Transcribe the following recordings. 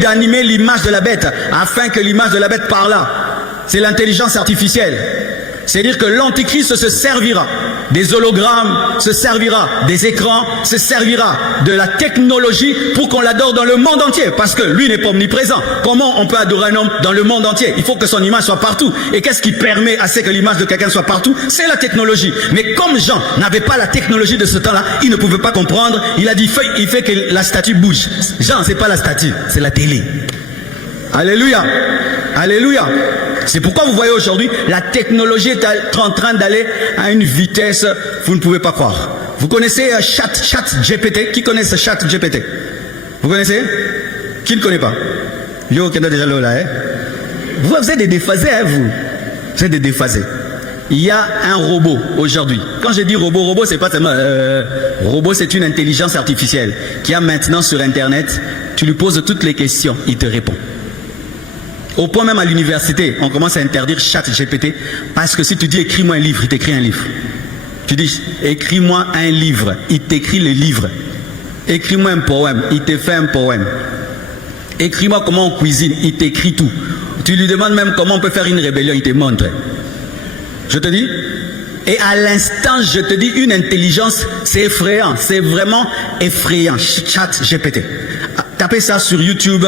d'animer l'image de la bête afin que l'image de la bête parlât. C'est l'intelligence artificielle. C'est-à-dire que l'antichrist se servira des hologrammes, se servira des écrans, se servira de la technologie pour qu'on l'adore dans le monde entier. Parce que lui n'est pas omniprésent. Comment on peut adorer un homme dans le monde entier? Il faut que son image soit partout. Et qu'est-ce qui permet à ce que l'image de quelqu'un soit partout? C'est la technologie. Mais comme Jean n'avait pas la technologie de ce temps-là, il ne pouvait pas comprendre. Il a dit, il fait que la statue bouge. Jean, c'est pas la statue, c'est la télé. Alléluia. Alléluia. C'est pourquoi vous voyez aujourd'hui, la technologie est en train d'aller à une vitesse, vous ne pouvez pas croire. Vous connaissez ChatGPT? Qui connaît ce ChatGPT? Vous connaissez? Qui ne connaît pas? Yo, qui est déjà là, hein? Vous êtes des déphasés, hein, vous? Vous êtes des déphasés. Il y a un robot aujourd'hui. Quand je dis robot, c'est pas seulement... robot, c'est une intelligence artificielle qui a maintenant sur Internet, tu lui poses toutes les questions, il te répond. Au point même à l'université, on commence à interdire ChatGPT parce que si tu dis écris-moi un livre, il t'écrit un livre. Tu dis écris-moi un livre, il t'écrit le livre. Écris-moi un poème, il te fait un poème. Écris-moi comment on cuisine, il t'écrit tout. Tu lui demandes même comment on peut faire une rébellion, il te montre. Je te dis, et à l'instant, je te dis, une intelligence, c'est effrayant, c'est vraiment effrayant. ChatGPT. Tapez ça sur YouTube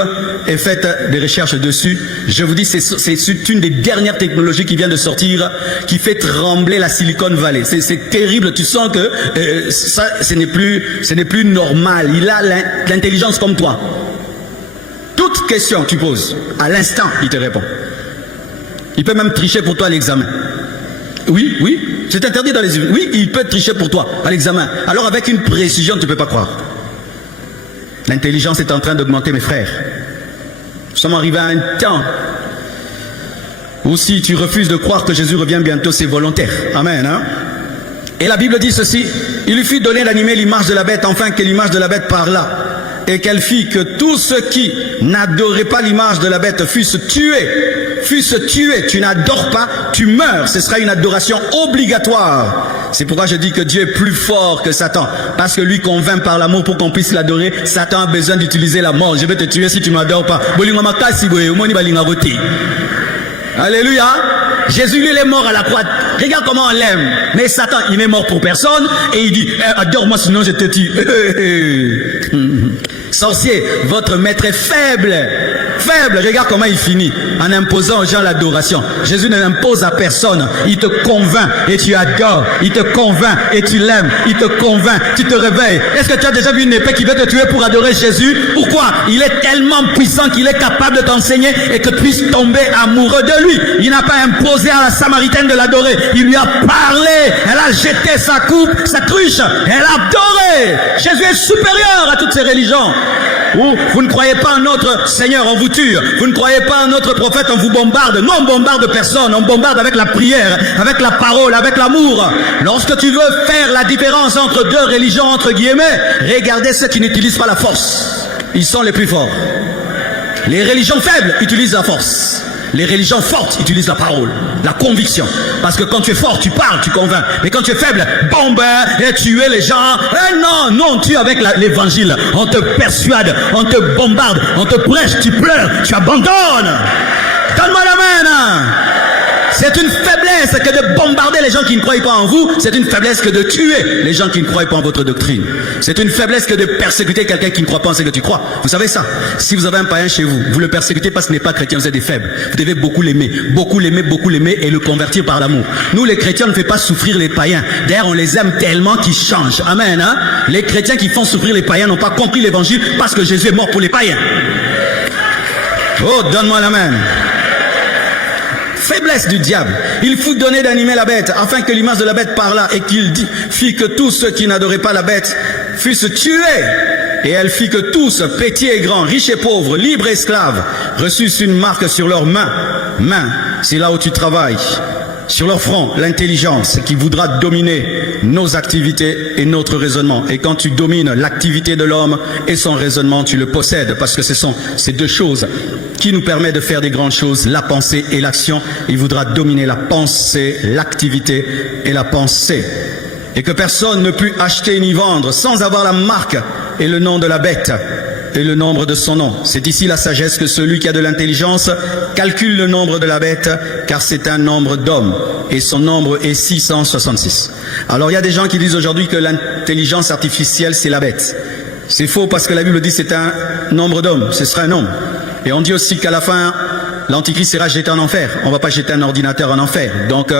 et faites des recherches dessus. Je vous dis, c'est une des dernières technologies qui vient de sortir, qui fait trembler la Silicon Valley. C'est terrible. Tu sens que ça, ce n'est plus normal. Il a l'intelligence comme toi. Toute question que tu poses, à l'instant, il te répond. Il peut même tricher pour toi à l'examen. Oui, oui, c'est interdit dans les... Oui, il peut tricher pour toi à l'examen. Alors avec une précision, tu ne peux pas croire. L'intelligence est en train d'augmenter, mes frères. Nous sommes arrivés à un temps où si tu refuses de croire que Jésus revient bientôt, c'est volontaire. Amen. Hein? Et la Bible dit ceci, il lui fut donné d'animer l'image de la bête, afin que l'image de la bête parlât, et qu'elle fit que tous ceux qui n'adoraient pas l'image de la bête fussent tués. Tu n'adores pas, tu meurs. Ce sera une adoration obligatoire. C'est pourquoi je dis que Dieu est plus fort que Satan. Parce que lui convainc par l'amour pour qu'on puisse l'adorer. Satan a besoin d'utiliser la mort. Je vais te tuer si tu ne m'adores pas. Alléluia. Jésus, lui, il est mort à la croix. Regarde comment on l'aime. Mais Satan, il n'est mort pour personne. Et il dit, adore-moi sinon je te tue. Sorcier, votre maître est faible. Faible, regarde comment il finit. En imposant aux gens l'adoration. Jésus ne l'impose à personne. Il te convainc et tu adores. Il te convainc et tu l'aimes. Il te convainc, tu te réveilles. Est-ce que tu as déjà vu une épée qui veut te tuer pour adorer Jésus? Pourquoi? Il est tellement puissant qu'il est capable de t'enseigner et que tu puisses tomber amoureux de lui. Il n'a pas imposé à la Samaritaine de l'adorer. Il lui a parlé. Elle a jeté sa coupe, sa cruche. Elle a adoré. Jésus est supérieur à toutes ces religions. Vous ne croyez pas en notre Seigneur, on vous tue. Vous ne croyez pas en notre prophète, on vous bombarde. Non, on bombarde personne. On bombarde avec la prière, avec la parole, avec l'amour. Lorsque tu veux faire la différence entre deux religions, entre guillemets, regardez ceux qui n'utilisent pas la force. Ils sont les plus forts. Les religions faibles utilisent la force. Les religions fortes utilisent la parole, la conviction. Parce que quand tu es fort, tu parles, tu convaincs. Mais quand tu es faible, bombe, et tuer les gens. Non, tue avec l'évangile. On te persuade, on te bombarde, on te prêche, tu pleures, tu abandonnes. Donne-moi l'amen. C'est une faiblesse que de bombarder les gens qui ne croient pas en vous. C'est une faiblesse que de tuer les gens qui ne croient pas en votre doctrine. C'est une faiblesse que de persécuter quelqu'un qui ne croit pas en ce que tu crois. Vous savez ça? Si vous avez un païen chez vous, vous le persécutez parce qu'il n'est pas chrétien, vous êtes des faibles. Vous devez beaucoup l'aimer et le convertir par l'amour. Nous les chrétiens ne fait pas souffrir les païens. D'ailleurs on les aime tellement qu'ils changent. Amen. Hein? Les chrétiens qui font souffrir les païens n'ont pas compris l'évangile parce que Jésus est mort pour les païens. Oh, donne-moi l'amen. Faiblesse du diable. Il fut donné d'animer la bête, afin que l'image de la bête parlât, et qu'il fit que tous ceux qui n'adoraient pas la bête fussent tués. Et elle fit que tous, petits et grands, riches et pauvres, libres et esclaves, reçussent une marque sur leurs mains. Main, c'est là où tu travailles. Sur leur front, l'intelligence qui voudra dominer nos activités et notre raisonnement. Et quand tu domines l'activité de l'homme et son raisonnement, tu le possèdes, parce que ce sont ces deux choses qui nous permettent de faire des grandes choses, la pensée et l'action. Il voudra dominer la pensée, l'activité et la pensée. Et que personne ne put acheter ni vendre sans avoir la marque et le nom de la bête. et le nombre de son nom. C'est ici la sagesse que celui qui a de l'intelligence calcule le nombre de la bête, car c'est un nombre d'hommes, et son nombre est 666. Alors il y a des gens qui disent aujourd'hui que l'intelligence artificielle c'est la bête. C'est faux parce que la Bible dit c'est un nombre d'hommes, ce sera un homme. Et on dit aussi qu'à la fin, l'Antichrist sera jeté en enfer. On ne va pas jeter un ordinateur en enfer. Donc,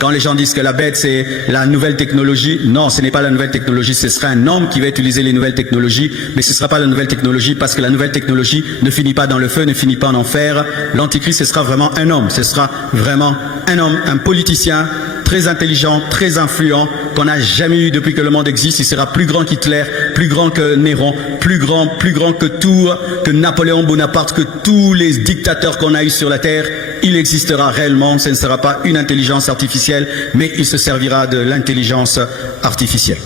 quand les gens disent que la bête, c'est la nouvelle technologie, non, ce n'est pas la nouvelle technologie. Ce sera un homme qui va utiliser les nouvelles technologies, mais ce ne sera pas la nouvelle technologie parce que la nouvelle technologie ne finit pas dans le feu, ne finit pas en enfer. L'Antichrist, ce sera vraiment un homme. Ce sera vraiment un homme, un politicien très intelligent, très influent, qu'on n'a jamais eu depuis que le monde existe. Il sera plus grand qu'Hitler, plus grand que Néron, plus grand que tout, que Napoléon Bonaparte, que tous les dictateurs qu'on a eu sur la terre. Il existera réellement. Ce ne sera pas une intelligence artificielle, mais il se servira de l'intelligence artificielle.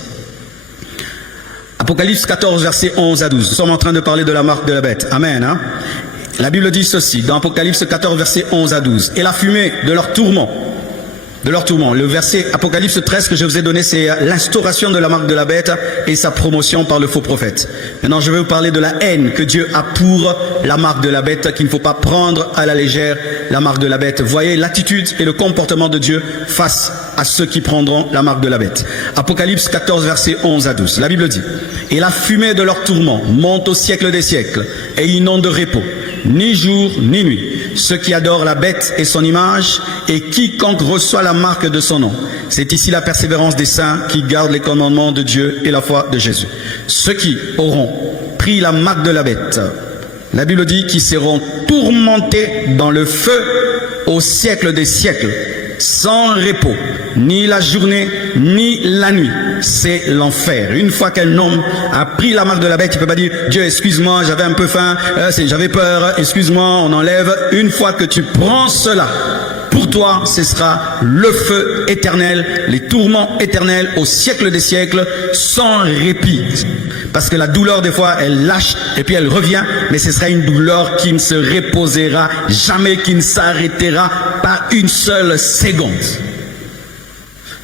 Apocalypse 14, versets 11 à 12. Nous sommes en train de parler de la marque de la bête. Amen. Hein? La Bible dit ceci, dans Apocalypse 14, versets 11 à 12. Et la fumée de leur tourment. Le verset Apocalypse 13 que je vous ai donné, c'est l'instauration de la marque de la bête et sa promotion par le faux prophète. Maintenant, je vais vous parler de la haine que Dieu a pour la marque de la bête, qu'il ne faut pas prendre à la légère la marque de la bête. Voyez l'attitude et le comportement de Dieu face à ceux qui prendront la marque de la bête. Apocalypse 14, versets 11 à 12. La Bible dit, « Et la fumée de leur tourment monte au siècle des siècles, et ils n'ont de repos, ni jour ni nuit, ceux qui adorent la bête et son image, et quiconque reçoit la marque de son nom. » C'est ici la persévérance des saints qui gardent les commandements de Dieu et la foi de Jésus. Ceux qui auront pris la marque de la bête, la Bible dit qu'ils seront tourmentés dans le feu au siècle des siècles, sans repos, ni la journée, ni la nuit. C'est l'enfer. Une fois qu'un homme a pris la marque de la bête, il ne peut pas dire « Dieu, excuse-moi, j'avais un peu faim, j'avais peur, excuse-moi, on enlève. » Une fois que tu prends cela, pour toi, ce sera le feu éternel, les tourments éternels au siècle des siècles, sans répit. Parce que la douleur, des fois, elle lâche et puis elle revient, mais ce sera une douleur qui ne se reposera jamais, qui ne s'arrêtera pas une seule seconde.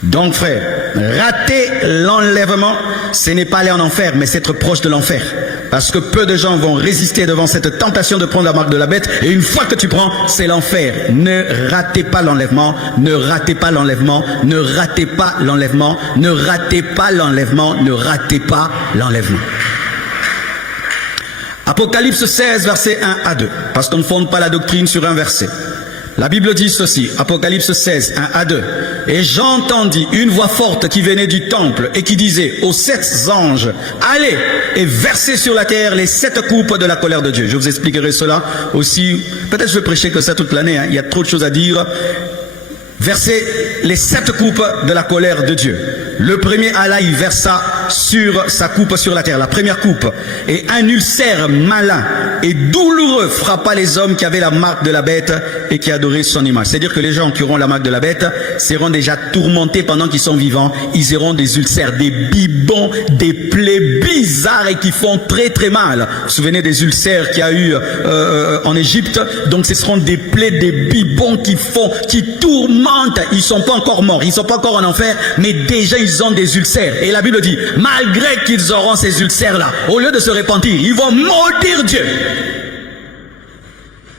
Donc, frère, rater l'enlèvement, ce n'est pas aller en enfer, mais c'est être proche de l'enfer. Parce que peu de gens vont résister devant cette tentation de prendre la marque de la bête, et une fois que tu prends, c'est l'enfer. Ne ratez pas l'enlèvement, ne ratez pas l'enlèvement, ne ratez pas l'enlèvement, ne ratez pas l'enlèvement, ne ratez pas l'enlèvement. Apocalypse 16, versets 1 à 2, parce qu'on ne fonde pas la doctrine sur un verset. La Bible dit ceci, Apocalypse 16, 1 à 2. « Et j'entendis une voix forte qui venait du temple et qui disait aux 7 anges, allez et versez sur la terre les 7 coupes de la colère de Dieu. » Je vous expliquerai cela aussi. Peut-être je vais prêcher que ça toute l'année, hein. Il y a trop de choses à dire. Versez les 7 coupes de la colère de Dieu. Le premier Allah, il versa sur sa coupe sur la terre, la première coupe. Et un ulcère malin et douloureux frappa les hommes qui avaient la marque de la bête et qui adoraient son image. C'est-à-dire que les gens qui auront la marque de la bête seront déjà tourmentés pendant qu'ils sont vivants. Ils auront des ulcères, des bibons, des plaies bizarres et qui font très très mal. Vous vous souvenez des ulcères qu'il y a eu en Égypte? Donc ce seront des plaies, des bibons qui tourmentent. Ils ne sont pas encore morts, ils ne sont pas encore en enfer, mais déjà ils ont des ulcères. Et la Bible dit, malgré qu'ils auront ces ulcères-là, au lieu de se repentir, ils vont maudire Dieu.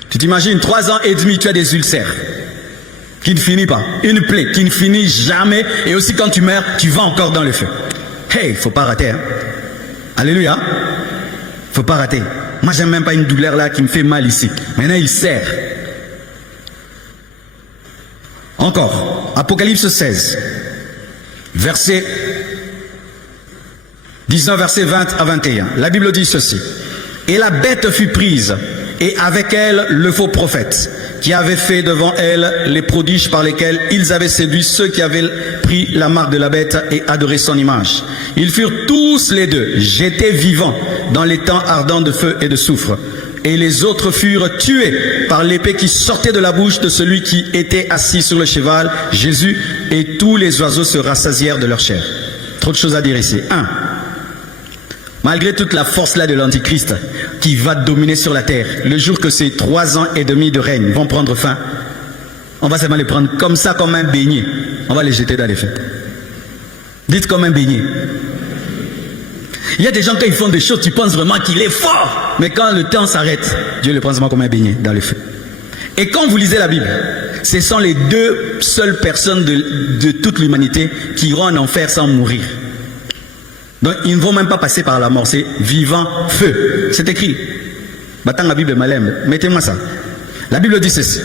Tu t'imagines, 3 ans et demi, tu as des ulcères qui ne finissent pas. Une plaie qui ne finit jamais. Et aussi quand tu meurs, tu vas encore dans le feu. Hey, il ne faut pas rater. Hein? Alléluia. Il ne faut pas rater. Moi, j'aime même pas une douleur là qui me fait mal ici. Maintenant, il serre. Encore, Apocalypse 16, verset 19, verset 20 à 21. La Bible dit ceci. Et la bête fut prise, et avec elle le faux prophète, qui avait fait devant elle les prodiges par lesquels ils avaient séduit ceux qui avaient pris la marque de la bête et adoré son image. Ils furent tous les deux jetés vivants dans les temps ardents de feu et de soufre. Et les autres furent tués par l'épée qui sortait de la bouche de celui qui était assis sur le cheval, Jésus, et tous les oiseaux se rassasièrent de leur chair. Trop de choses à dire ici. 1. Malgré toute la force là de l'Antichrist qui va dominer sur la terre, le jour que ces 3 ans et demi de règne vont prendre fin, on va seulement les prendre comme ça, comme un beignet. On va les jeter dans les feux. Dites comme un beignet. Il y a des gens, quand ils font des choses, tu penses vraiment qu'il est fort. Mais quand le temps s'arrête, Dieu le prend vraiment comme un beignet dans le feu. Et quand vous lisez la Bible, ce sont les deux seules personnes de toute l'humanité qui iront en enfer sans mourir. Donc ils ne vont même pas passer par la mort, c'est vivant feu. C'est écrit. Battant la Bible malem, mettez-moi ça. La Bible dit ceci.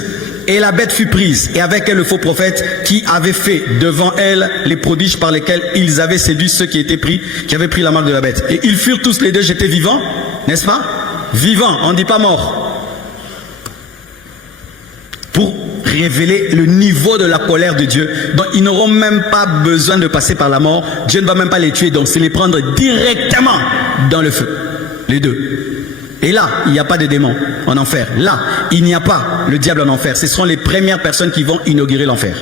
Et la bête fut prise, et avec elle le faux prophète qui avait fait devant elle les prodiges par lesquels ils avaient séduit ceux qui étaient pris, qui avaient pris la marque de la bête. Et ils furent tous les deux jetés vivants, n'est-ce pas? Vivants, on ne dit pas morts. Pour révéler le niveau de la colère de Dieu. Donc ils n'auront même pas besoin de passer par la mort. Dieu ne va même pas les tuer, donc c'est les prendre directement dans le feu. Les deux. Et là, il n'y a pas de démons en enfer. Là, il n'y a pas le diable en enfer. Ce seront les premières personnes qui vont inaugurer l'enfer.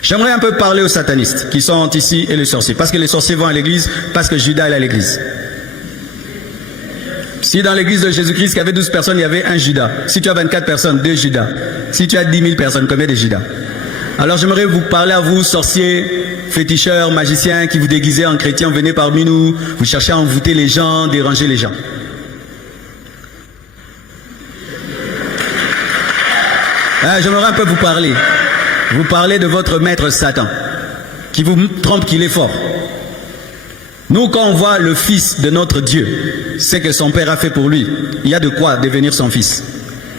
J'aimerais un peu parler aux satanistes qui sont ici et les sorciers. Parce que les sorciers vont à l'église, parce que Judas est à l'église. Si dans l'église de Jésus-Christ, il y avait 12 personnes, il y avait un Judas. Si tu as 24 personnes, 2 Judas. Si tu as 10 000 personnes, combien de Judas? Alors j'aimerais vous parler à vous, sorciers, féticheurs, magiciens, qui vous déguisez en chrétiens, venez parmi nous, vous cherchez à envoûter les gens, déranger les gens. J'aimerais un peu vous parler. Vous parlez de votre maître Satan, qui vous trompe qu'il est fort. Nous, quand on voit le fils de notre Dieu, c'est que son père a fait pour lui. Il y a de quoi devenir son fils.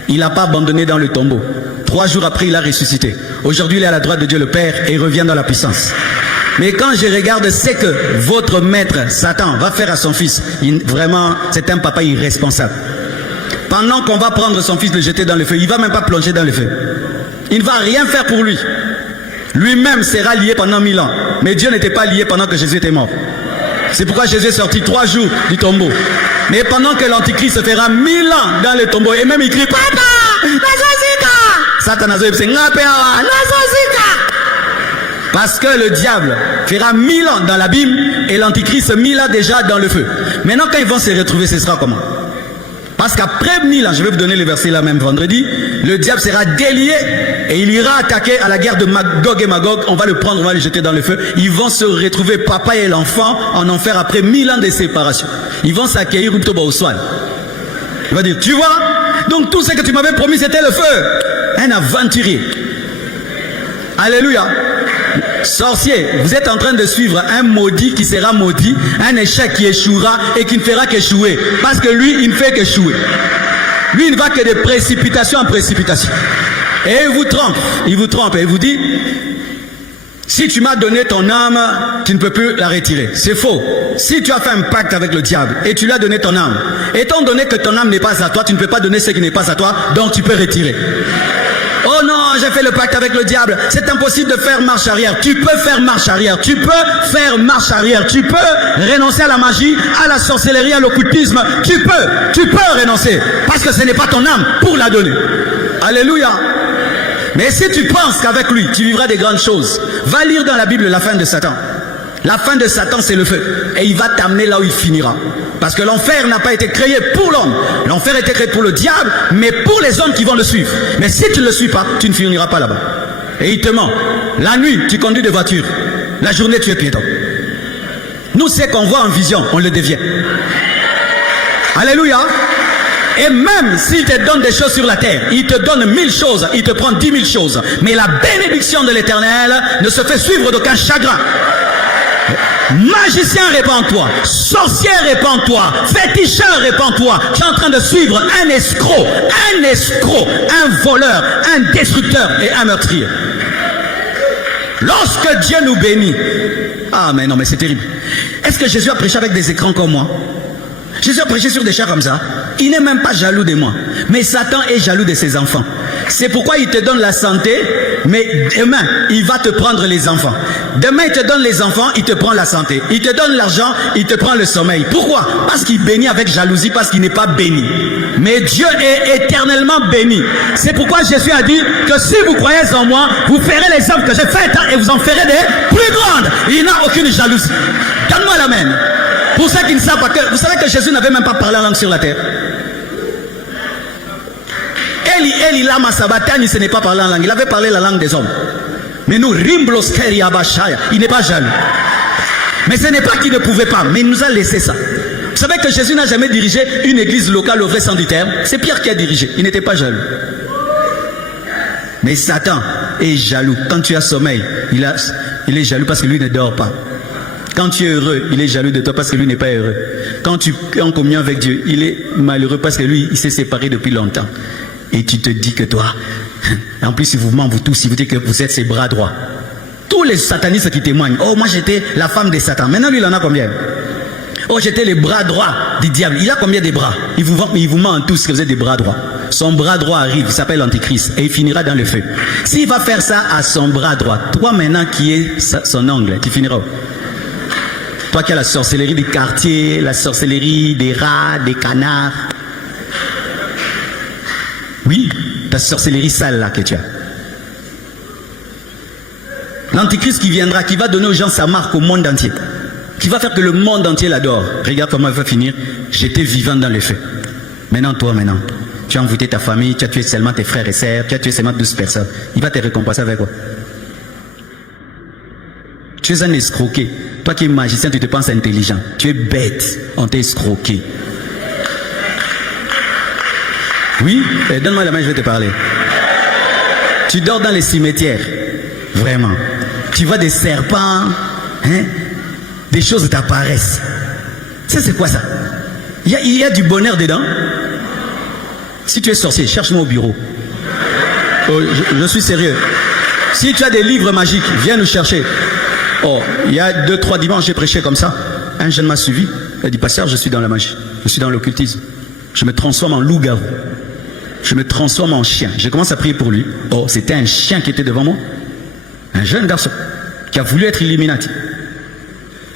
Il n'a pas abandonné dans le tombeau. 3 jours après, il a ressuscité. Aujourd'hui, il est à la droite de Dieu le Père et il revient dans la puissance. Mais quand je regarde ce que votre maître Satan va faire à son fils, vraiment, c'est un papa irresponsable. Pendant qu'on va prendre son fils, le jeter dans le feu, il ne va même pas plonger dans le feu. Il ne va rien faire pour lui. Lui-même sera lié pendant 1000 ans. Mais Dieu n'était pas lié pendant que Jésus était mort. C'est pourquoi Jésus est sorti 3 jours du tombeau. Mais pendant que l'Antichrist se fera 1000 ans dans le tombeau, et même il crie, Papa, Satan parce que le diable fera 1000 ans dans l'abîme et l'Antichrist 1000 ans déjà dans le feu. Maintenant, quand ils vont se retrouver, ce sera comment? Parce qu'après 1000 ans, je vais vous donner les versets là même vendredi, le diable sera délié et il ira attaquer à la guerre de Magog et Magog. On va le prendre, on va le jeter dans le feu. Ils vont se retrouver, papa et l'enfant, en enfer après 1000 ans de séparation. Ils vont s'accueillir au soir. Il va dire, tu vois, donc tout ce que tu m'avais promis, c'était le feu. Un aventurier. Alléluia. Sorcier, vous êtes en train de suivre un maudit qui sera maudit, un échec qui échouera et qui ne fera qu'échouer. Parce que lui, il ne fait qu'échouer. Lui, il ne va que de précipitation en précipitation. Et il vous trompe et il vous dit, si tu m'as donné ton âme, tu ne peux plus la retirer. C'est faux. Si tu as fait un pacte avec le diable et tu lui as donné ton âme, étant donné que ton âme n'est pas à toi, tu ne peux pas donner ce qui n'est pas à toi, donc tu peux retirer. Oh non, j'ai fait le pacte avec le diable. C'est impossible de faire marche arrière. Tu peux faire marche arrière. Tu peux faire marche arrière. Tu peux renoncer à la magie, à la sorcellerie, à l'occultisme. Tu peux renoncer. Parce que ce n'est pas ton âme pour la donner. Alléluia. Mais si tu penses qu'avec lui, tu vivras des grandes choses, va lire dans la Bible la fin de Satan. La fin de Satan, c'est le feu. Et il va t'amener là où il finira. Parce que l'enfer n'a pas été créé pour l'homme. L'enfer a été créé pour le diable, mais pour les hommes qui vont le suivre. Mais si tu ne le suis pas, tu ne finiras pas là-bas. Et il te ment. La nuit, tu conduis des voitures. La journée, tu es piéton. Nous, ce qu'on voit en vision, on le devient. Alléluia. Et même s'il te donne des choses sur la terre, il te donne 1000 choses, il te prend 10 000 choses. Mais la bénédiction de l'Éternel ne se fait suivre d'aucun chagrin. Magicien, répands-toi. Sorcier, répands-toi. Féticheur, répands-toi. Tu es en train de suivre un escroc, un voleur, un destructeur et un meurtrier. Lorsque Dieu nous bénit, ah mais non, mais c'est terrible. Est-ce que Jésus a prêché avec des écrans comme moi? Jésus a prêché sur des chars comme ça. Il n'est même pas jaloux de moi. Mais Satan est jaloux de ses enfants. C'est pourquoi il te donne la santé, mais demain, il va te prendre les enfants. Demain, il te donne les enfants, il te prend la santé. Il te donne l'argent, il te prend le sommeil. Pourquoi? Parce qu'il bénit avec jalousie, parce qu'il n'est pas béni. Mais Dieu est éternellement béni. C'est pourquoi Jésus a dit que si vous croyez en moi, vous ferez les œuvres que j'ai faites et vous en ferez des plus grandes. Il n'a aucune jalousie. Donne-moi la main. Pour ceux qui ne savent pas, vous savez que Jésus n'avait même pas parlé la langue sur la terre. Eli lama sabatani, ce n'est pas parler en langue. Il avait parlé la langue des hommes. Mais nous, Rimblos Keria Bashaya, il n'est pas jaloux. Mais ce n'est pas qu'il ne pouvait pas, mais il nous a laissé ça. Vous savez que Jésus n'a jamais dirigé une église locale au vrai sens du terme. C'est Pierre qui a dirigé. Il n'était pas jaloux. Mais Satan est jaloux. Quand tu as sommeil, il est jaloux parce que lui ne dort pas. Quand tu es heureux, il est jaloux de toi parce que lui n'est pas heureux. Quand tu es en communion avec Dieu, il est malheureux parce que lui, il s'est séparé depuis longtemps. Et tu te dis que toi, en plus, il vous ment, vous tous, il vous dit que vous êtes ses bras droits. Tous les satanistes qui témoignent, oh, moi j'étais la femme de Satan. Maintenant, lui, il en a combien? Oh, j'étais les bras droits du diable. Il a combien de bras? Il vous ment tous que vous êtes des bras droits. Son bras droit arrive, il s'appelle l'Antichrist, et il finira dans le feu. S'il va faire ça à son bras droit, toi maintenant qui es son ongle, tu finiras où? Toi qui as la sorcellerie des quartiers, la sorcellerie des rats, des canards. Oui, ta sorcellerie sale là que tu as. L'Antichrist qui viendra, qui va donner aux gens sa marque au monde entier, qui va faire que le monde entier l'adore. Regarde comment il va finir. J'étais vivant dans les faits. Maintenant, tu as envoûté ta famille, tu as tué seulement tes frères et sœurs, tu as tué seulement 12 personnes. Il va te récompenser avec quoi? Tu es un escroqué. Toi qui es magicien, tu te penses intelligent. Tu es bête. On t'a escroqué. Oui, donne-moi la main, je vais te parler. Tu dors dans les cimetières. Vraiment. Tu vois des serpents, hein? Des choses t'apparaissent. Ça, c'est quoi ça? Il y a du bonheur dedans. Si tu es sorcier, cherche-moi au bureau. Oh, je suis sérieux. Si tu as des livres magiques, viens nous chercher. Oh, il y a 2-3 dimanches, j'ai prêché comme ça. Un jeune m'a suivi. Il a dit, pasteur, je suis dans la magie. Je suis dans l'occultisme. Je me transforme en loup-garou. Je me transforme en chien. Je commence à prier pour lui. Oh, c'était un chien qui était devant moi. Un jeune garçon qui a voulu être Illuminati.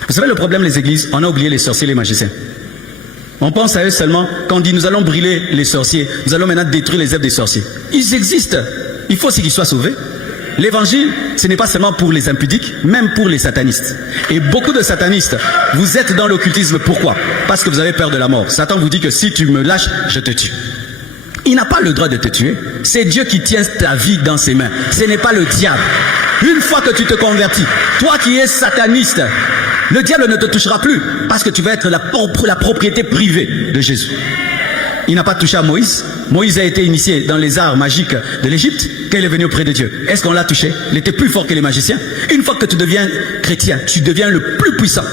Vous savez le problème des églises, on a oublié les sorciers et les magiciens. On pense à eux seulement quand on dit nous allons brûler les sorciers, nous allons maintenant détruire les œuvres des sorciers. Ils existent. Il faut aussi qu'ils soient sauvés. L'évangile, ce n'est pas seulement pour les impudiques, même pour les satanistes. Et beaucoup de satanistes, vous êtes dans l'occultisme. Pourquoi? Parce que vous avez peur de la mort. Satan vous dit que si tu me lâches, je te tue. Il n'a pas le droit de te tuer. C'est Dieu qui tient ta vie dans ses mains. Ce n'est pas le diable. Une fois que tu te convertis, toi qui es sataniste, le diable ne te touchera plus parce que tu vas être la propriété privée de Jésus. Il n'a pas touché à Moïse. Moïse a été initié dans les arts magiques de l'Égypte quand il est venu auprès de Dieu. Est-ce qu'on l'a touché? Il était plus fort que les magiciens. Une fois que tu deviens chrétien, tu deviens le plus puissant.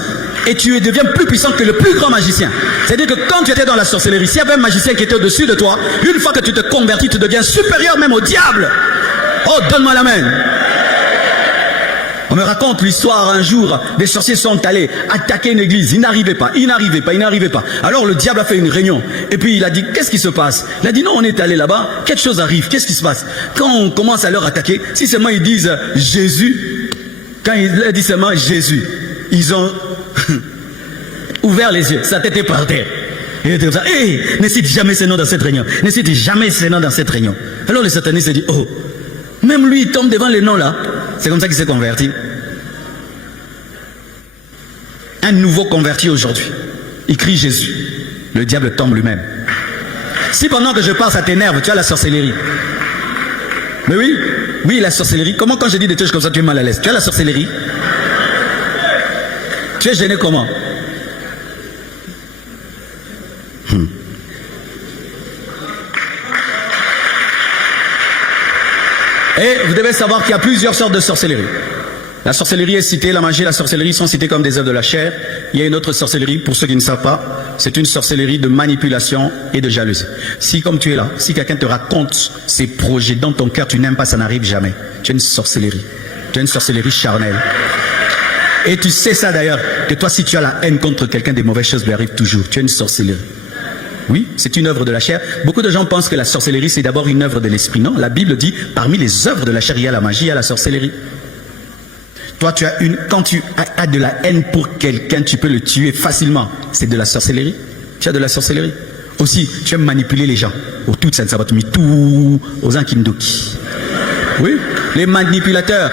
Et tu deviens plus puissant que le plus grand magicien. C'est-à-dire que quand tu étais dans la sorcellerie, s'il y avait un magicien qui était au-dessus de toi, une fois que tu te convertis, tu deviens supérieur même au diable. Oh, donne-moi la main. On me raconte l'histoire un jour, des sorciers sont allés attaquer une église, ils n'arrivaient pas. Alors le diable a fait une réunion, et puis il a dit, qu'est-ce qui se passe? Il a dit, non, on est allé là-bas, quelque chose arrive, qu'est-ce qui se passe? Quand on commence à leur attaquer, si seulement ils disent Jésus, quand il a dit seulement Jésus, ils ont ouvert les yeux, sa tête est par terre. Et il était comme ça, ne cite jamais ce nom dans cette réunion, ne cite jamais ce nom dans cette réunion. Alors le sataniste dit, oh, même lui il tombe devant les noms là. C'est comme ça qu'il s'est converti. Un nouveau converti aujourd'hui. Il crie Jésus. Le diable tombe lui-même. Si pendant que je parle ça t'énerve, tu as la sorcellerie. Mais oui, la sorcellerie. Comment quand je dis des trucs comme ça tu es mal à l'aise? Tu as la sorcellerie. Tu es gêné comment? Et vous devez savoir qu'il y a plusieurs sortes de sorcellerie. La sorcellerie est citée, la magie et la sorcellerie sont citées comme des œuvres de la chair. Il y a une autre sorcellerie, pour ceux qui ne savent pas, c'est une sorcellerie de manipulation et de jalousie. Si comme tu es là, si quelqu'un te raconte ses projets dans ton cœur, tu n'aimes pas, ça n'arrive jamais. Tu as une sorcellerie. Tu as une sorcellerie charnelle. Et tu sais ça d'ailleurs, que toi si tu as la haine contre quelqu'un, des mauvaises choses lui arrivent toujours. Tu as une sorcellerie. Oui, c'est une œuvre de la chair. Beaucoup de gens pensent que la sorcellerie, c'est d'abord une œuvre de l'esprit. Non, la Bible dit, parmi les œuvres de la chair, il y a la magie, il y a la sorcellerie. Toi, quand tu as de la haine pour quelqu'un, tu peux le tuer facilement. C'est de la sorcellerie. Tu as de la sorcellerie. Aussi, tu aimes manipuler les gens. Au tout ça, ça va te mettre tout aux Ankindoki. Oui, les manipulateurs.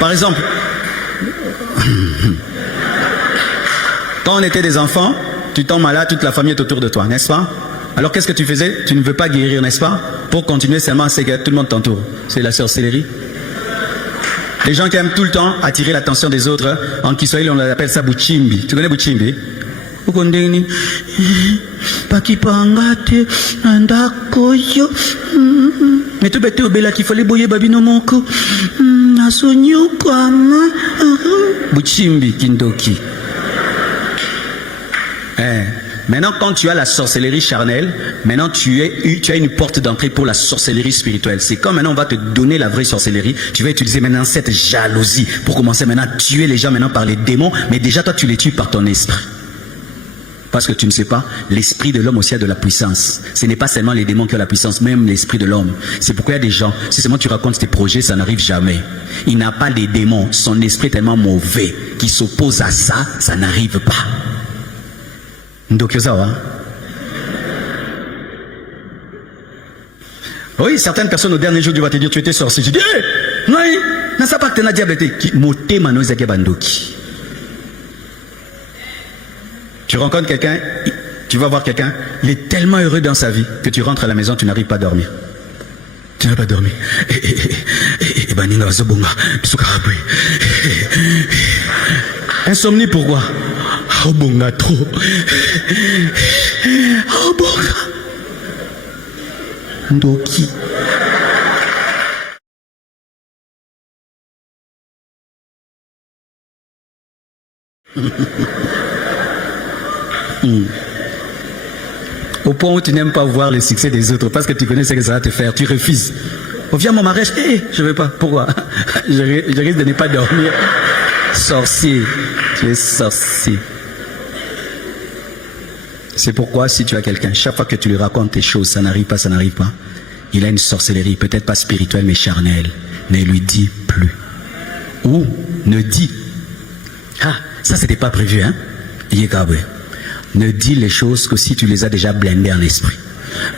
Par exemple, quand on était des enfants, tu tombes malade, toute la famille est autour de toi, n'est-ce pas? Alors qu'est-ce que tu faisais? Tu ne veux pas guérir, n'est-ce pas? Pour continuer seulement, c'est que tout le monde t'entoure. C'est la sorcellerie. Les gens qui aiment tout le temps attirer l'attention des autres, en Kiswahili on appelle ça buchimbi. Tu connais buchimbi? Ukondeni pakipangate ndakoyo mais tu bete obela qu'il fallait boyer babino moko asonyo kwama buchimbi kindoki. Maintenant, quand tu as la sorcellerie charnelle, maintenant tu as une porte d'entrée pour la sorcellerie spirituelle. C'est comme maintenant on va te donner la vraie sorcellerie. Tu vas utiliser maintenant cette jalousie pour commencer maintenant à tuer les gens maintenant par les démons. Mais déjà toi tu les tues par ton esprit. Parce que tu ne sais pas, l'esprit de l'homme aussi a de la puissance. Ce n'est pas seulement les démons qui ont la puissance, même l'esprit de l'homme. C'est pourquoi il y a des gens, si seulement tu racontes tes projets, ça n'arrive jamais. Il n'a pas des démons, son esprit est tellement mauvais qui s'oppose à ça, ça n'arrive pas. Oui, certaines personnes au dernier jour du va te dire tu étais sorcier. Je dis, non, n'a pas que tu as diabète. Tu rencontres quelqu'un, tu vas voir quelqu'un, il est tellement heureux dans sa vie que tu rentres à la maison, tu n'arrives pas à dormir. Tu n'as pas dormi. Insomnie, pourquoi? Oh bon, trop. Oh bon. Ndoki. Au point où tu n'aimes pas voir le succès des autres parce que tu connais ce que ça va te faire, tu refuses. Oh, viens mon mariage, je ne veux pas. Pourquoi? je risque de ne pas dormir. Sorcier, tu es sorcier. C'est pourquoi si tu as quelqu'un, chaque fois que tu lui racontes tes choses, ça n'arrive pas, il a une sorcellerie, peut-être pas spirituelle mais charnelle. Ne lui dis plus. Ou ne dis. Ah, ça c'était pas prévu, hein? Ne dis les choses que si tu les as déjà blindées en esprit.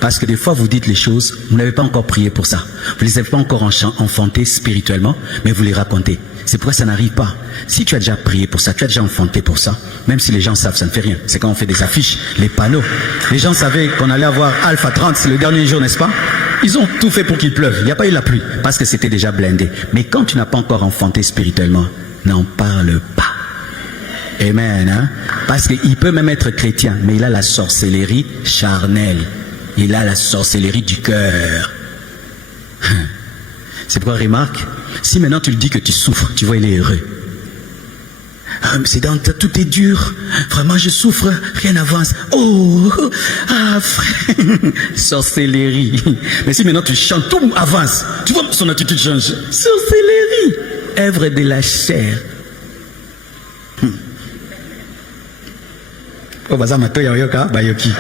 Parce que des fois vous dites les choses, vous n'avez pas encore prié pour ça. Vous ne les avez pas encore enfantées spirituellement, mais vous les racontez. C'est pourquoi ça n'arrive pas. Si tu as déjà prié pour ça, tu as déjà enfanté pour ça, même si les gens savent, ça ne fait rien. C'est quand on fait des affiches, les panneaux. Les gens savaient qu'on allait avoir Alpha 30 le dernier jour, n'est-ce pas? Ils ont tout fait pour qu'il pleuve. Il n'y a pas eu la pluie, parce que c'était déjà blindé. Mais quand tu n'as pas encore enfanté spirituellement, n'en parle pas. Amen, hein? Parce qu'il peut même être chrétien, mais il a la sorcellerie charnelle. Il a la sorcellerie du cœur. C'est pourquoi, remarque, si maintenant tu lui dis que tu souffres, tu vois, il est heureux. Ah, mais c'est dans tout est dur. Vraiment, je souffre, rien n'avance. Oh, ah, frère. Sorcellerie. Mais si maintenant tu chantes, tout avance. Tu vois, son attitude change. Sorcellerie. Œuvre de la chair. Oh, baza matoya yoka, bayoki.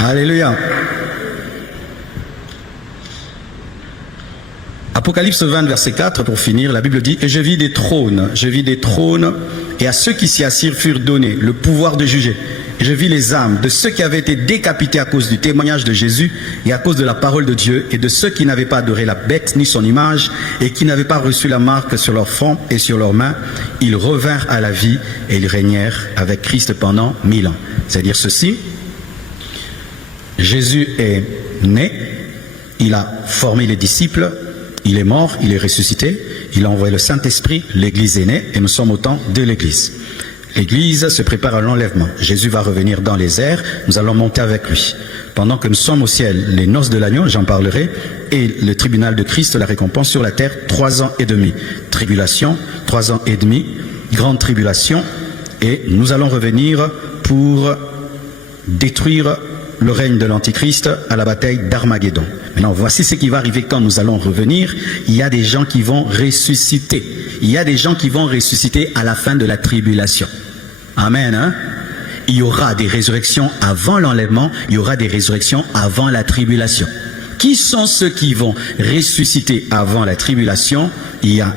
Alléluia. Apocalypse 20, verset 4, pour finir, la Bible dit « Et je vis des trônes, et à ceux qui s'y assirent furent donnés le pouvoir de juger. Et je vis les âmes de ceux qui avaient été décapités à cause du témoignage de Jésus et à cause de la parole de Dieu, et de ceux qui n'avaient pas adoré la bête ni son image, et qui n'avaient pas reçu la marque sur leur front et sur leurs mains. Ils revinrent à la vie, et ils régnèrent avec Christ pendant 1000 ans. » C'est-à-dire ceci, Jésus est né, il a formé les disciples, il est mort, il est ressuscité, il a envoyé le Saint-Esprit, l'Église est née et nous sommes au temps de l'Église. L'Église se prépare à l'enlèvement. Jésus va revenir dans les airs, nous allons monter avec lui. Pendant que nous sommes au ciel, les noces de l'agneau, j'en parlerai, et le tribunal de Christ, la récompense sur la terre, 3 ans et demi. Tribulation, 3 ans et demi, grande tribulation, et nous allons revenir pour détruire le règne de l'Antichrist à la bataille d'Armageddon. Maintenant, voici ce qui va arriver quand nous allons revenir. Il y a des gens qui vont ressusciter. Il y a des gens qui vont ressusciter à la fin de la tribulation. Amen, hein? Il y aura des résurrections avant l'enlèvement, il y aura des résurrections avant la tribulation. Qui sont ceux qui vont ressusciter avant la tribulation? Il y a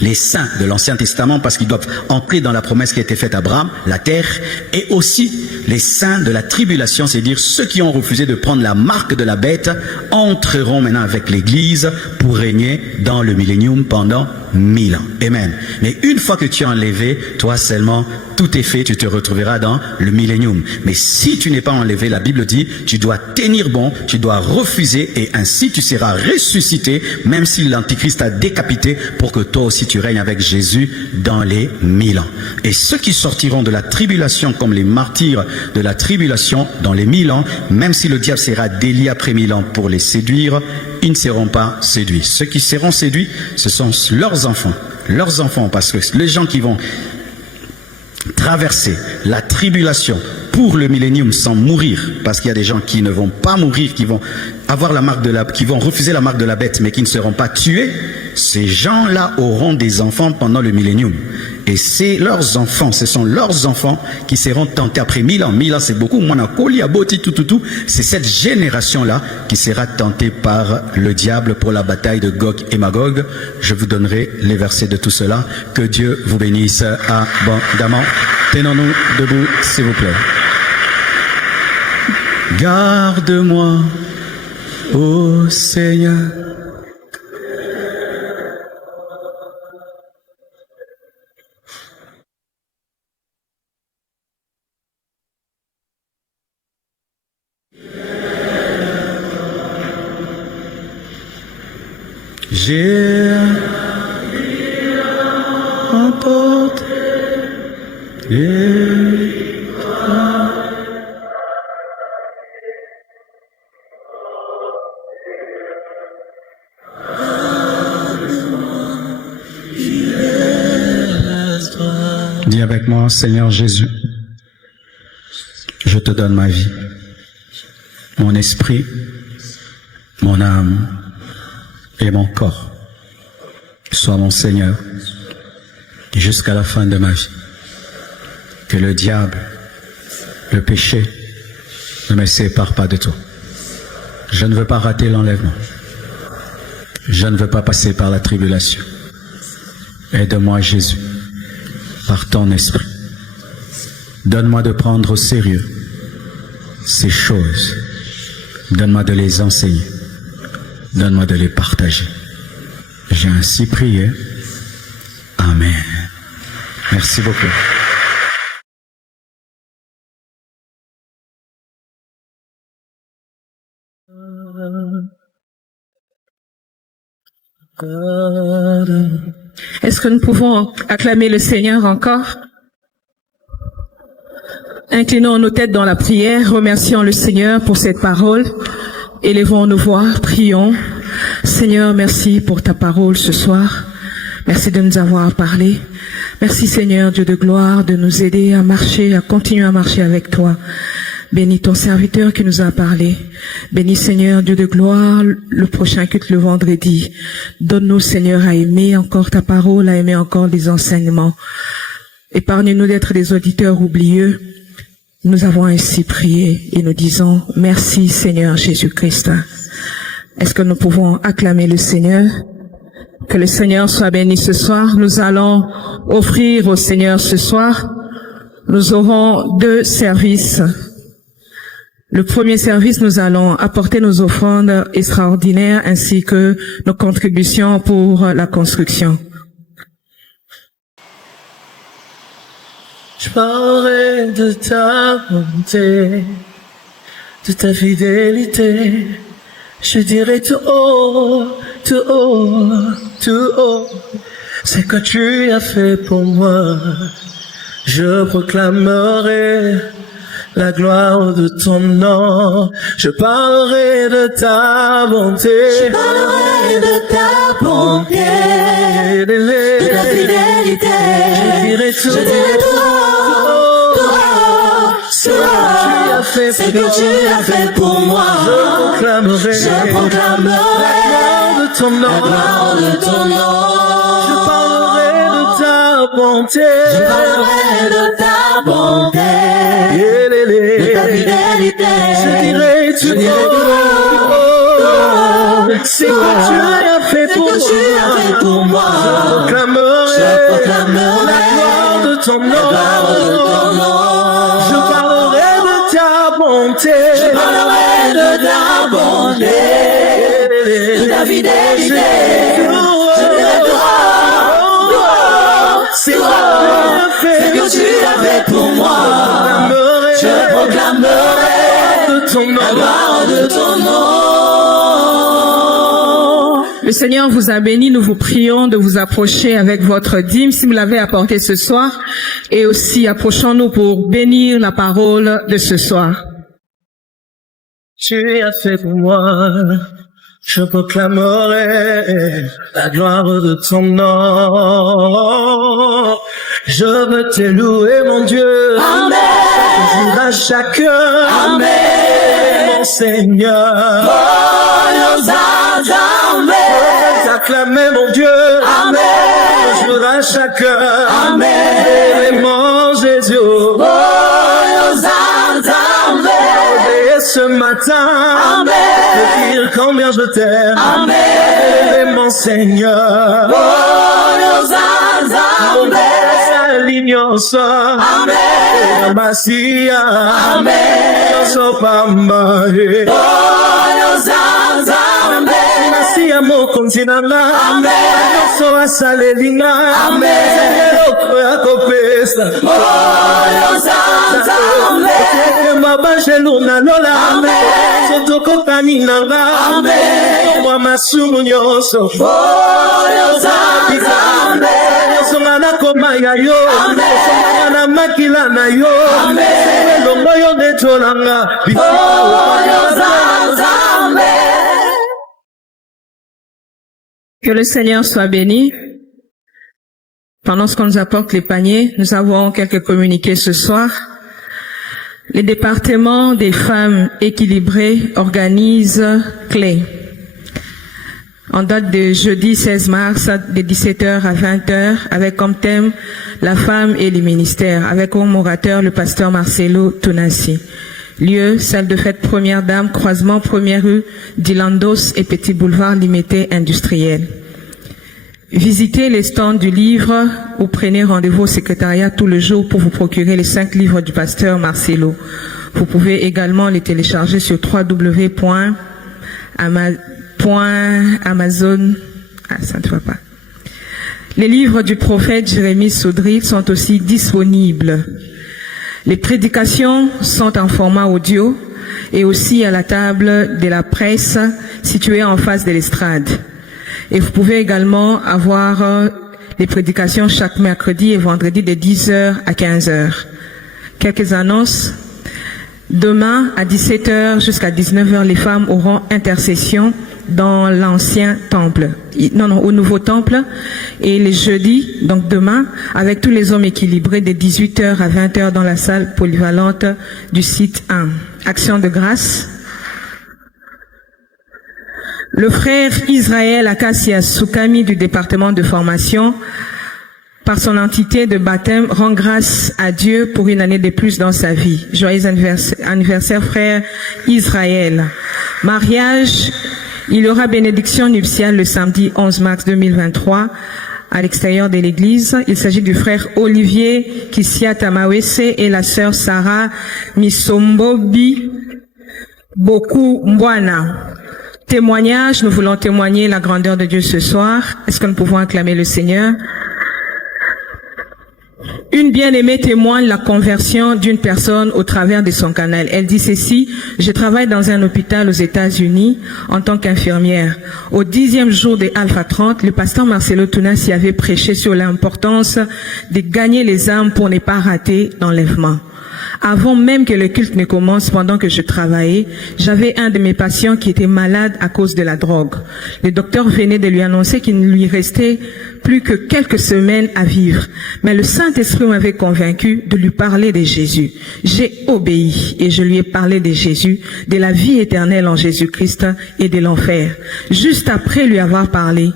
les saints de l'Ancien Testament, parce qu'ils doivent entrer dans la promesse qui a été faite à Abraham, la terre, et aussi les saints de la tribulation, c'est-à-dire ceux qui ont refusé de prendre la marque de la bête, entreront maintenant avec l'Église pour régner dans le millénium pendant 1000 ans. Amen. Mais une fois que tu es enlevé, toi seulement, tout est fait, tu te retrouveras dans le millénium. Mais si tu n'es pas enlevé, la Bible dit, tu dois tenir bon, tu dois refuser et ainsi tu seras ressuscité, même si l'Antichrist t'a décapité, pour que toi aussi tu règnes avec Jésus dans les 1000 ans. Et ceux qui sortiront de la tribulation comme les martyrs de la tribulation dans les 1000 ans, même si le diable sera délié après 1000 ans pour les séduire, ils ne seront pas séduits. Ceux qui seront séduits, ce sont leurs enfants, parce que les gens qui vont traverser la tribulation pour le millénium sans mourir, parce qu'il y a des gens qui ne vont pas mourir, qui vont avoir la marque qui vont refuser la marque de la bête, mais qui ne seront pas tués, ces gens-là auront des enfants pendant le millénium. Et c'est leurs enfants, ce sont leurs enfants qui seront tentés après 1000 ans. 1000 ans, c'est beaucoup. C'est cette génération-là qui sera tentée par le diable pour la bataille de Gog et Magog. Je vous donnerai les versets de tout cela. Que Dieu vous bénisse abondamment. Tenons-nous debout, s'il vous plaît. Garde-moi, ô Seigneur. J'ai emporté Dis avec moi, Seigneur Jésus, je te donne ma vie, mon esprit, mon âme et mon corps. Sois mon Seigneur jusqu'à la fin de ma vie. Que le diable, le péché ne me sépare pas de toi. Je ne veux pas rater l'enlèvement. Je ne veux pas passer par la tribulation. Aide-moi, Jésus, par ton esprit. Donne-moi de prendre au sérieux ces choses. Donne-moi de les enseigner. Donne-moi de les partager. J'ai ainsi prié. Amen. Merci beaucoup. Est-ce que nous pouvons acclamer le Seigneur encore? Inclinons nos têtes dans la prière, remercions le Seigneur pour cette parole. Élevons nos voix, prions. Seigneur, merci pour ta parole ce soir. Merci de nous avoir parlé. Merci Seigneur, Dieu de gloire, de nous aider à marcher, à continuer à marcher avec toi. Bénis ton serviteur qui nous a parlé. Bénis Seigneur, Dieu de gloire, le prochain culte le vendredi. Donne-nous Seigneur à aimer encore ta parole, à aimer encore les enseignements. Épargne-nous d'être des auditeurs oublieux. Nous avons ainsi prié et nous disons merci Seigneur Jésus-Christ. Est-ce que nous pouvons acclamer le Seigneur? Que le Seigneur soit béni ce soir. Nous allons offrir au Seigneur ce soir. Nous aurons 2 services. Le premier service, nous allons apporter nos offrandes extraordinaires ainsi que nos contributions pour la construction. Je parlerai de ta bonté, de ta fidélité. Je dirai tout haut, tout haut, tout haut. C'est que tu as fait pour moi. Je proclamerai la gloire de ton nom. Je parlerai de ta bonté. Je parlerai de ta bonté, de ta fidélité. Je dirai tout ce que tu as fait pour moi. Je proclamerai la gloire de ton nom. La gloire de ton nom. Je parlerai de ta bonté. Je parlerai de ta bonté, de ta fidélité. Je dirai tout ce que tu as fait pour moi. Je proclamerai la gloire de ton nom. Je parlerai de ta bonté. Je parlerai de ta bonté, de ta fidélité. Je dirai ton nom. La gloire de ton nom. Le Seigneur vous a béni. Nous vous prions de vous approcher avec votre dîme si vous l'avez apporté ce soir. Et aussi approchons-nous pour bénir la parole de ce soir. Tu as fait pour moi, je proclamerai la gloire de ton nom. Je veux te louer, mon Dieu. Amen. À chacun. Amen. Mon Seigneur. Glorious art, amen. Je veux t'acclamer, mon Dieu. Amen. Je veux à chacun. Amen. Mon Jésus. Glorious art, amen. Et ce matin, Amen. de dire combien je t'aime. Amen. Mon Seigneur. Glorious art, amen. L'ignorance. Amen. Masia. Amen. Sopamba. Glorious art, amen. Masia mo kontinana. Amen. So asalelina. Amen. Akopesa. Glorious art, amen. Mabanjeluna lola. Amen. Sotokotani nanga. Amen. Wa masumu nyonso. Glorious art, amen. Songana koma ya yo. Songana makila na yo. Amen. Longo yo netolanga. Glorious art, amen. Que le Seigneur soit béni. Pendant ce qu'on nous apporte les paniers, nous avons quelques communiqués ce soir. Les départements des femmes équilibrées organisent clés. En date de jeudi 16 mars, de 17h à 20h, avec comme thème la femme et les ministères, avec comme orateur le pasteur Marcelo Tunasi. Lieu, salle de fête Première Dame, croisement Première rue d'Ilandos et Petit Boulevard Limité Industriel. Visitez les stands du livre ou prenez rendez-vous au secrétariat tout le jour pour vous procurer les 5 livres du pasteur Marcelo. Vous pouvez également les télécharger sur www.amazon. Ça ne va pas. Les livres du prophète Jérémie Soudry sont aussi disponibles. Les prédications sont en format audio et aussi à la table de la presse située en face de l'estrade. Et vous pouvez également avoir les prédications chaque mercredi et vendredi de 10h à 15h. Quelques annonces. Demain, à 17h jusqu'à 19h, les femmes auront intercession dans l'ancien temple. Au nouveau temple. Et les jeudis, donc demain, avec tous les hommes équilibrés de 18h à 20h dans la salle polyvalente du site 1. Action de grâce. Le frère Israël Akasia Soukami du département de formation, par son entité de baptême, rend grâce à Dieu pour une année de plus dans sa vie. Joyeux anniversaire, frère Israël. Mariage, il y aura bénédiction nuptiale le samedi 11 mars 2023 à l'extérieur de l'église. Il s'agit du frère Olivier Kissia Tamawese et la sœur Sarah Misombobi Boku Mbwana. Témoignage, nous voulons témoigner la grandeur de Dieu ce soir. Est-ce que nous pouvons acclamer le Seigneur? Une bien-aimée témoigne la conversion d'une personne au travers de son canal. Elle dit ceci: je travaille dans un hôpital aux États-Unis en tant qu'infirmière. Au 10e jour de Alpha 30, le pasteur Marcelo Tunasi avait prêché sur l'importance de gagner les âmes pour ne pas rater l'enlèvement. Avant même que le culte ne commence, pendant que je travaillais, j'avais un de mes patients qui était malade à cause de la drogue. Le docteur venait de lui annoncer qu'il ne lui restait plus que quelques semaines à vivre. Mais le Saint-Esprit m'avait convaincu de lui parler de Jésus. J'ai obéi et je lui ai parlé de Jésus, de la vie éternelle en Jésus-Christ et de l'enfer. Juste après lui avoir parlé,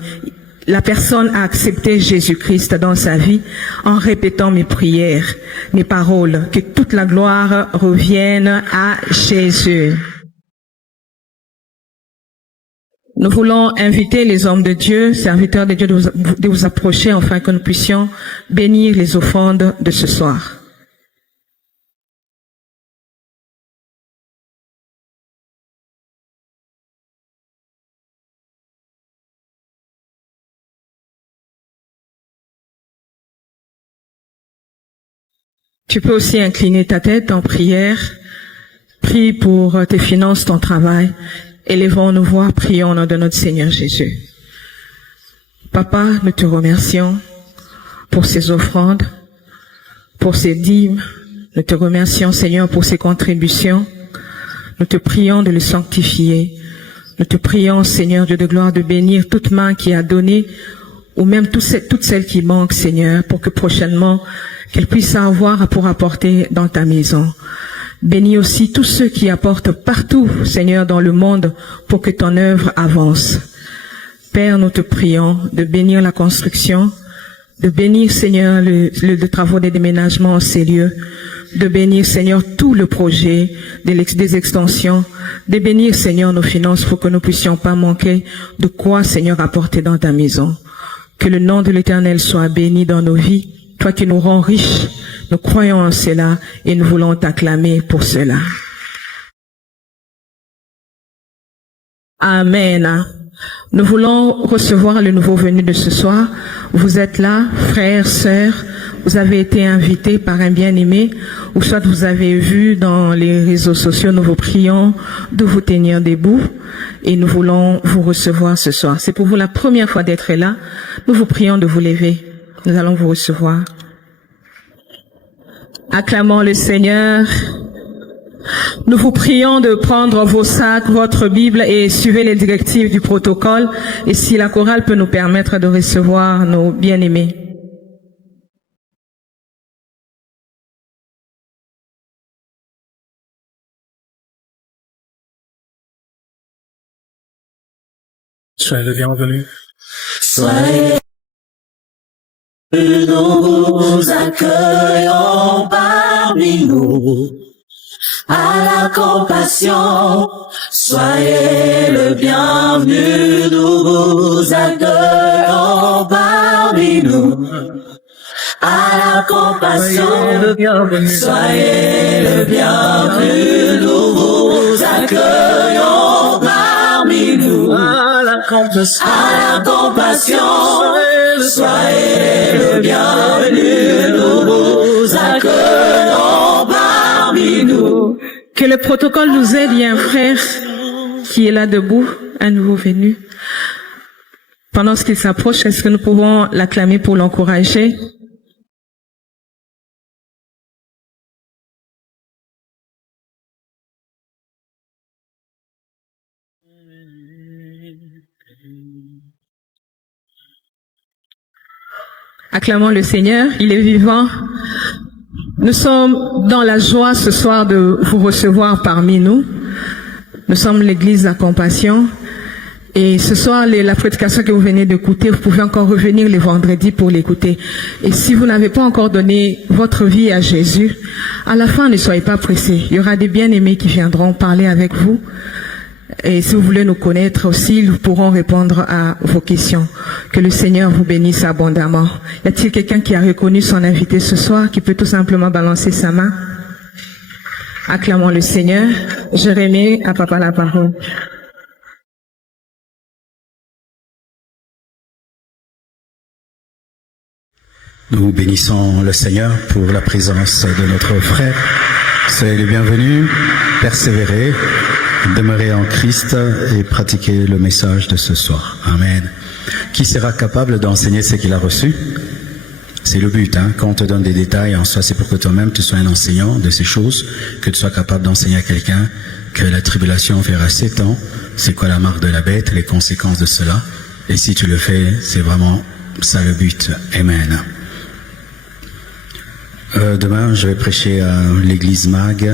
la personne a accepté Jésus-Christ dans sa vie en répétant mes prières, mes paroles, que toute la gloire revienne à Jésus. Nous voulons inviter les hommes de Dieu, serviteurs de Dieu, de vous approcher afin que nous puissions bénir les offrandes de ce soir. Tu peux aussi incliner ta tête en prière Prie pour tes finances, ton travail. Élevons nos voix, prions au nom de notre Seigneur Jésus. Papa, nous te remercions pour ces offrandes, pour ces dîmes. Nous te remercions, Seigneur, pour ces contributions. Nous te prions de le sanctifier. Nous te prions, Seigneur Dieu de gloire, de bénir toute main qui a donné, ou même toutes celles qui manquent, Seigneur, pour que prochainement, qu'elles puissent avoir pour apporter dans ta maison. Bénis aussi tous ceux qui apportent partout, Seigneur, dans le monde, pour que ton œuvre avance. Père, nous te prions de bénir la construction, de bénir, Seigneur, le travaux des déménagements en ces lieux, de bénir, Seigneur, tout le projet des extensions, de bénir, Seigneur, nos finances pour que nous puissions pas manquer de quoi, Seigneur, apporter dans ta maison. Que le nom de l'Éternel soit béni dans nos vies. Toi qui nous rends riches, nous croyons en cela et nous voulons t'acclamer pour cela. Amen. Nous voulons recevoir le nouveau venu de ce soir. Vous êtes là, frères, sœurs. Vous avez été invités par un bien-aimé, ou soit vous avez vu dans les réseaux sociaux. Nous vous prions de vous tenir debout et nous voulons vous recevoir ce soir. C'est pour vous la première fois d'être là. Nous vous prions de vous lever. Nous allons vous recevoir. Acclamons le Seigneur. Nous vous prions de prendre vos sacs, votre Bible et suivez les directives du protocole. Et si la chorale peut nous permettre de recevoir nos bien-aimés. Soyez le bienvenu. Soyez nous accueillons parmi nous à la compassion. Soyez le bienvenu, nous vous accueillons parmi nous à la compassion. Soyez le bienvenu, nous vous accueillons parmi nous à la compassion. Soyez le bienvenu, nous vous accueillons parmi nous. Que le protocole nous aide. Il y a un frère qui est là debout, un nouveau venu. Pendant qu'il s'approche, est-ce que nous pouvons l'acclamer pour l'encourager? Acclamons le Seigneur, il est vivant. Nous sommes dans la joie ce soir de vous recevoir parmi nous. Nous sommes l'église La Compassion. Et ce soir, la prédication que vous venez d'écouter, vous pouvez encore revenir les vendredis pour l'écouter. Et si vous n'avez pas encore donné votre vie à Jésus, à la fin, ne soyez pas pressés. Il y aura des bien-aimés qui viendront parler avec vous. Et si vous voulez nous connaître aussi, nous pourrons répondre à vos questions. Que le Seigneur vous bénisse abondamment. Y a-t-il quelqu'un qui a reconnu son invité ce soir, qui peut tout simplement balancer sa main? Acclamons le Seigneur. Je remets à papa la parole. Nous bénissons le Seigneur pour la présence de notre frère. Soyez les bienvenus, persévérez, demeurez en Christ et pratiquez le message de ce soir. Amen. Qui sera capable d'enseigner ce qu'il a reçu? C'est le but, hein. Quand on te donne des détails, en soi, c'est pour que toi-même tu sois un enseignant de ces choses, que tu sois capable d'enseigner à quelqu'un que la tribulation verra 7 ans, c'est quoi la marque de la bête, les conséquences de cela. Et si tu le fais, c'est vraiment ça le but. Amen. Demain, je vais prêcher à l'église Mag.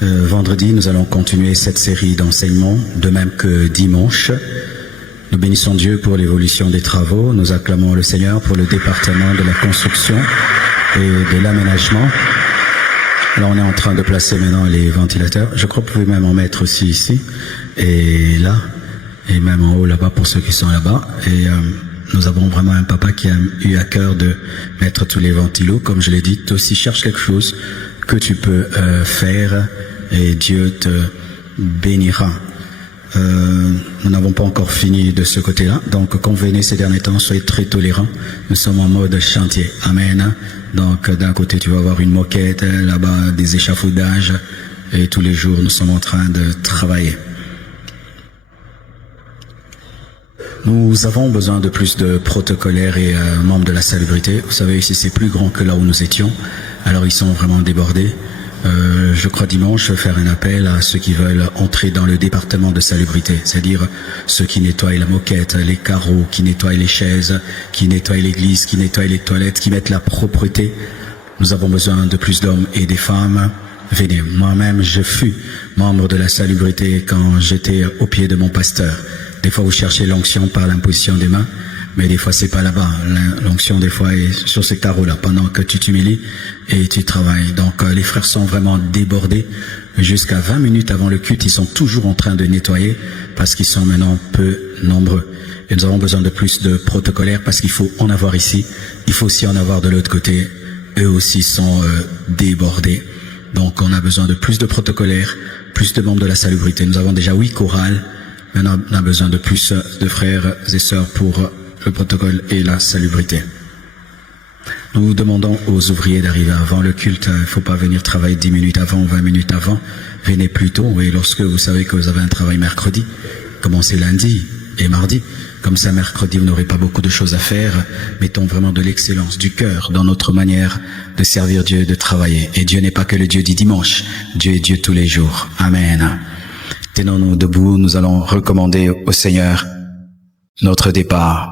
Vendredi, nous allons continuer cette série d'enseignements, de même que dimanche. Nous bénissons Dieu pour l'évolution des travaux. Nous acclamons le Seigneur pour le département de la construction et de l'aménagement. Là, on est en train de placer maintenant les ventilateurs. Je crois que vous pouvez même en mettre aussi ici et là, et même en haut là-bas pour ceux qui sont là-bas. Et nous avons vraiment un papa qui a eu à cœur de mettre tous les ventilos. Comme je l'ai dit, toi aussi cherche quelque chose que tu peux faire et Dieu te bénira. Nous n'avons pas encore fini de ce côté-là. Donc, quand vous venez ces derniers temps, soyez très tolérants. Nous sommes en mode chantier. Amen. Donc, d'un côté, tu vas avoir une moquette, là-bas, des échafaudages. et tous les jours nous sommes en train de travailler. Nous avons besoin de plus de protocolaires et membres de la salubrité. Vous savez, ici c'est plus grand que là où nous étions, alors ils sont vraiment débordés. Je crois dimanche faire un appel à ceux qui veulent entrer dans le département de salubrité, c'est-à-dire ceux qui nettoient la moquette, les carreaux, qui nettoient les chaises, qui nettoient l'église, qui nettoient les toilettes, qui mettent la propreté. Nous avons besoin de plus d'hommes et des femmes. Venez, moi-même je fus membre de la salubrité quand j'étais au pied de mon pasteur. Des fois vous cherchez l'onction par l'imposition des mains, mais des fois c'est pas là-bas. L'onction des fois est sur ces carreaux-là, pendant que tu t'humilies et tu travailles. Donc les frères sont vraiment débordés. Jusqu'à 20 minutes avant le culte, ils sont toujours en train de nettoyer parce qu'ils sont maintenant peu nombreux. Et nous avons besoin de plus de protocolaires parce qu'il faut en avoir ici. Il faut aussi en avoir de l'autre côté. Eux aussi sont débordés. Donc on a besoin de plus de protocolaires, plus de membres de la salubrité. Nous avons déjà 8 chorales. Maintenant, on a besoin de plus de frères et sœurs pour le protocole et la salubrité. Nous demandons aux ouvriers d'arriver avant le culte. Il ne faut pas venir travailler 10 minutes avant ou 20 minutes avant. Venez plus tôt. Et lorsque vous savez que vous avez un travail mercredi, commencez lundi et mardi. Comme ça, mercredi, vous n'aurez pas beaucoup de choses à faire. Mettons vraiment de l'excellence, du cœur dans notre manière de servir Dieu, de travailler. Et Dieu n'est pas que le Dieu du dimanche. Dieu est Dieu tous les jours. Amen. Tenons-nous debout, nous allons recommander au Seigneur notre départ.